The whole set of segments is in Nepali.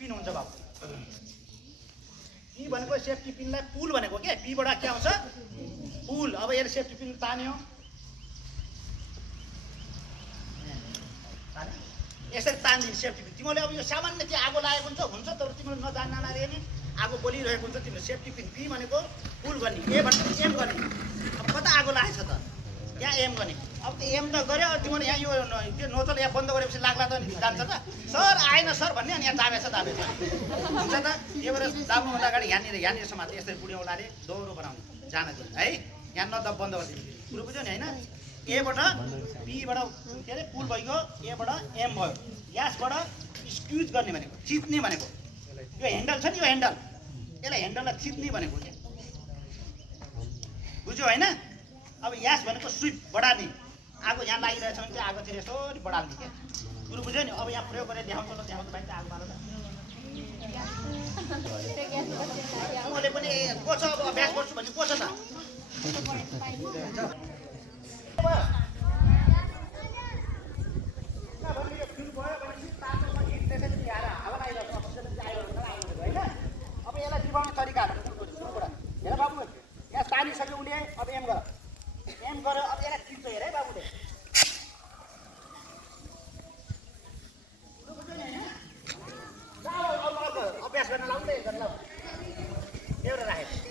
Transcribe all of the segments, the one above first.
पिन हुन्छ बाबु पी भनेको सेफ्टी पिनलाई पुल भनेको के पीबाट के आउँछ पुल अब यसले सेफ्टी पिन तान्यो यसरी तान्दिन्छ सेफ्टी पिन तिमीले अब यो सामान्य चाहिँ आगो लागेको हुन्छ तर तिमीले नजान्नाले नि आगो बलिरहेको हुन्छ तिमीले सेफ्टी पिन पी भनेको पुल गर्ने ए भनेको एम गर्ने अब कता आगो लागेछ त यहाँ एम गर्ने अब त एम त गऱ्यो तिमीले यहाँ यो त्यो नोचल यहाँ बन्द गरेपछि लाग्ला त जान्छ त सर आएन सर भन्ने अनि यहाँ दाबेछ हुन्छ त यो भएर दाब्नुभन्दा अगाडि यहाँनिर समाज यसरी बुढ्यौलाले दोहोरो बनाउने जान दिनु है यहाँ नदब बन्द गरिदिनु कुरो बुझ्यो नि होइन एबाट पीबाट के अरे पुल भइगयो एबाट एम भयो यसबाट स्क्युज गर्ने भनेको चिप्ने भनेको यो ह्यान्डल छ नि यो ह्यान्डल यसलाई ह्यान्डललाई चिप्ने भनेको के बुझ्यो होइन अब यास भनेको स्विप बढार्ने आगो यहाँ लागिरहेछ भने चाहिँ आगो चाहिँ यसरी बढाल्ने क्या कुरो बुझ्यो नि अब यहाँ प्रयोग गरेर देखाउँछ ल देखाउँछ भाइ आगो मार मैले पनि को छ अब अभ्यास गर्छु भने को छ त अब यसलाई चिबाउने तरिकाहरू हेर बाबु यहाँ तानिसक्यो उसले अब एम गर अब यसलाई चिप्छ हेर है बाबुले अभ्यास गर्न लाउँदै एउटा राखेको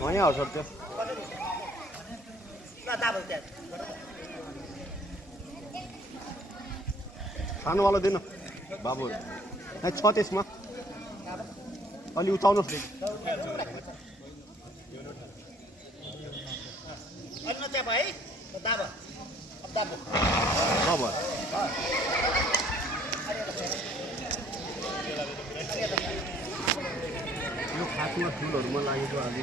नयाँ हो सर त्यो सानोवाला दिनु बाबु छ त्यसमा अलि उचाउनुहोस् यो खासमा फुलहरूमा लागेको आदि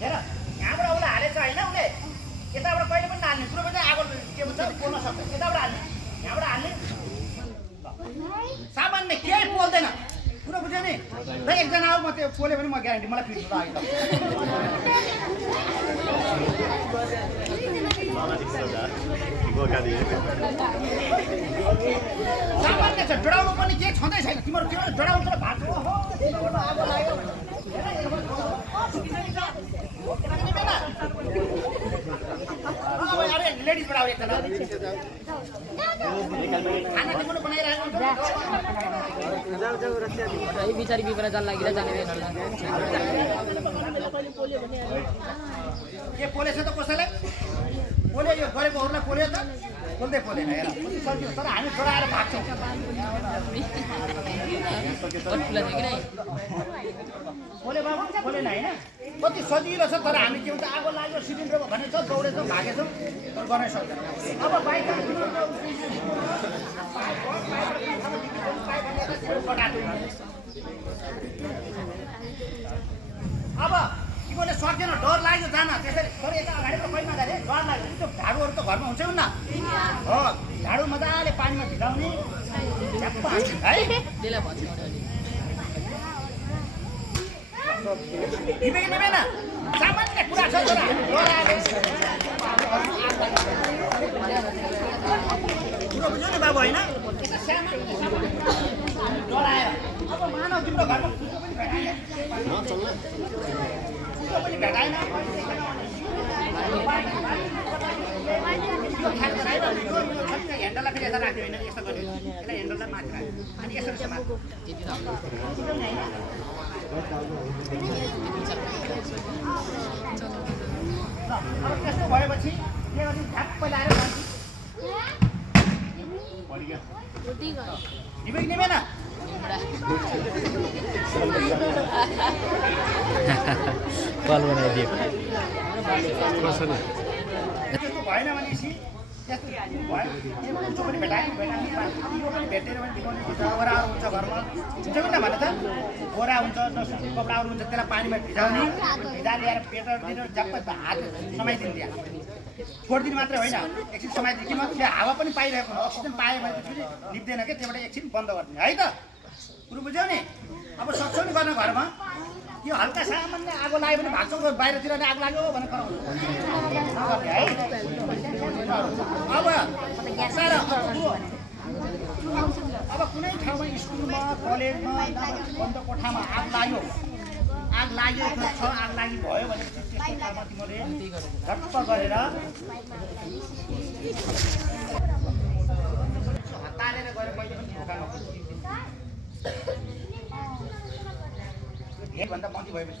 हेर यहाँबाट उसले हालेछ होइन उसले यताबाट कहिले पनि नहाल्ने कुरो पनि आगो के भन्छ पोल्न सक्छ यताबाट हाल्ने यहाँबाट हाल्ने सामान्य केही पोल्दैन कुरो बुझ्यो नि र एकजना आऊ म त्यो पोल्यो भने म ग्यारेन्टी मलाई फिट सामान्य छ डराउनु पनि केही छँदै छैन तिमीहरू त्यो डराउँछ भाग्छ आगो लाग्यो लेडिज बड़ा एकजना खाना तिम्रो बनाइरहेको हुन्छ जाऊ जाऊ रस्ता यही बिचारी बिपरा जान लागिरा जाने के पोलेछ त कसैलाई पोले यो गरेकोहरुलाई पोले त बोल्दै पोलेन हेर तर हामी छोडाएर भाग्छौं पोले बाबु पोले हैन कति सजिलो छ तर हामी के हुन्छ आगो लाग्यो सिलिन्डर भनेछ दौडेछ भागेछौं तर गर्न सक्दैन अब बाइक अब तिमीले सक्दैन डर लाग्यो जान त्यसरी तर यता अगाडि त कहिले नजाने डर लाग्यो त्यो झाडुहरु त घरमा हुन्छ नि हो झाडु मजाले पानीमा भिजाउने है त्यसलाई भन्छ निभेन सामान्य कुरा छ छोरा कुरो बुझ्यो नि बाबु होइन डराएर अब मानव तिम्रो घरमा कुरो पनि भेटाएन ह्यान्डललाई फेरि यता राख्यो होइन यस्तो गर्यो यसलाई ह्यान्डललाई माथि राख्यो अनि यसरी समात्यो अब त्यस्तो भएपछि के गर्छु झ्याप्पै लाएर जान्छु निमेक निमेन कल बनाइदियो त्यस्तो भएन भनेपछि त्यस्तो भयो उच्चो पनि भेटायो भेटायो यो पनि भेटेर पनि दिखाउने हुन्छ ओराहरू हुन्छ घरमा हुन्छ कि न भने त ओरा हुन्छ कपडाहरू हुन्छ त्यसलाई पानीमा भिजाउने भिजा ल्याएर पेटर दिएर झ्याप्पै हात समाइदिनु त्यहाँ छोडिदिनु मात्रै होइन एकछिन समाइदिनु किन त्यो हावा पनि पाइरहेको हुन्छ अक्सिजन पायो भने त फेरि निप्दैन क्या त्यहाँबाट एकछिन बन्द गरिदिने है त कुरो बुझ्यौ नि अब सक्छौ नि गर्न घरमा यो हल्का सामान्य आगो लाग्यो भने भाग्छौ बाहिरतिर आगो लाग्यो भनेर कराउँछ है अब साह्रो अब कुनै ठाउँमा स्कुलमा कलेजमा बन्द कोठामा आग लागेको छ आग लागि भयो भने त्यस्तो ठाउँमा तिमीले झट्ट गरेर हतारेर गएर कहिले पनि ढोका नखोल्नु भेटभन्दा माथि भएपछि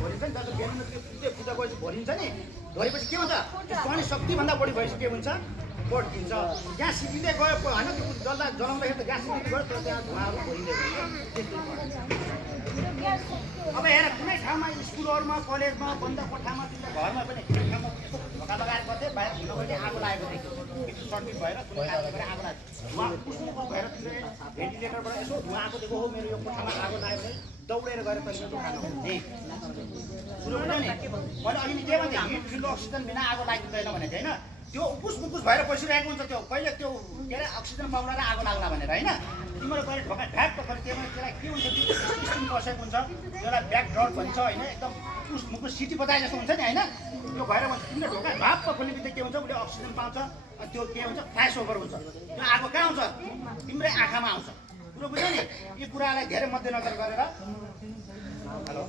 भरिन्छ नि जस्तो पूजा गएपछि भरिन्छ नि भरेपछि के हुन्छ पानी शक्तिभन्दा बढी भएपछि के हुन्छ बढिदिन्छ ग्यास सिलिँदै गयो होइन त्यो जसलाई जलाउँदाखेरि त ग्यास सिलिँदै गयो तर त्यहाँ धुवाहरू भरिँदै गयो अब हेर कुनै ठाउँमा स्कुलहरूमा कलेजमा बन्द कोठामा तिमीले घरमा पनि ठाउँमा ढोका लगाएर गर्थ्यो बाहिर घुम्न गएर आगो लागेको देखियो सर्किट भएर कुनै कारणले गर्दा आगो लाग्यो धुवा उस्तो भएर तिमीले भेन्टिलेटरबाट यसो धुवा आएको दिएको हो मेरो यो कोठामा आगो लाग्यो भने दौडेर गएर तैँले दोकान हुने कुरो बुझ्यो नि मैले अघि के भन्थेँ हिट फिल्ड अक्सिजन बिना आगो लाग्दैन भनेको होइन त्यो उपुस मुकुस भएर बसिरहेको हुन्छ त्यो कहिले त्यो के अरे अक्सिजन पाउन र आगो लाग्ला भनेर होइन तिमीले कहिले ढोका ढ्याक पक्रेर त्यसलाई के हुन्छ त्यो स्टिम बसेको हुन्छ त्यसलाई ब्याक ड्रट भन्छ होइन एकदम उस मुकुस सिटी बजाए जस्तो हुन्छ नि होइन त्यो भएर तिमीले ढोका ढाप खोल्ने बित्तिकै के हुन्छ उसले अक्सिजन पाउँछ अनि त्यो के हुन्छ फ्ल्यास ओभर हुन्छ त्यो आगो कहाँ आउँछ तिम्रै आँखामा आउँछ कुरो बुझ्यो नि यी कुरालाई धेरै मध्यनजर गरेर हेलो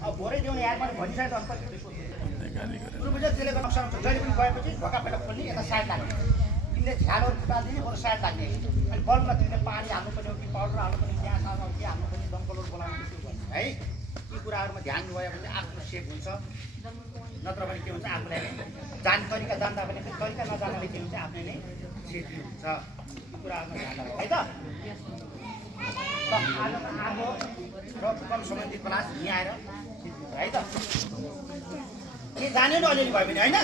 अब भोरै देउने यार मैले भनिसकेको अन्त कुरो बुझ्यो त्यसले गर्दा नक्सा हुन्छ जहिले पनि गएपछि ढोका पहिला खोल्ने यता साइड लाग्ने तिमीले झ्यालहरू निकालिदिने बरु साइड लाग्ने अनि बल्बमा तिमीले पानी हाल्नु पर्ने हो कि पाउडर हाल्नु पर्ने ग्यास हाल्नु के हाल्नु पर्ने दमकलहरू बोलाउनु सुरु गर्ने है यी कुराहरूमा ध्यान गयो भने आफ्नो सेफ हुन्छ नत्र भने के हुन्छ आफूलाई जाने तरिका जान्दा भने तरिका नजान्दाले के हुन्छ आफ्नै नै सेफ्टी हुन्छ यी कुराहरूमा ध्यान राख्नु है त आज आगो र भूकम्प सम्बन्धी क्लास यहाँ आएर है त के जाने नि अलिअलि भयो भने होइन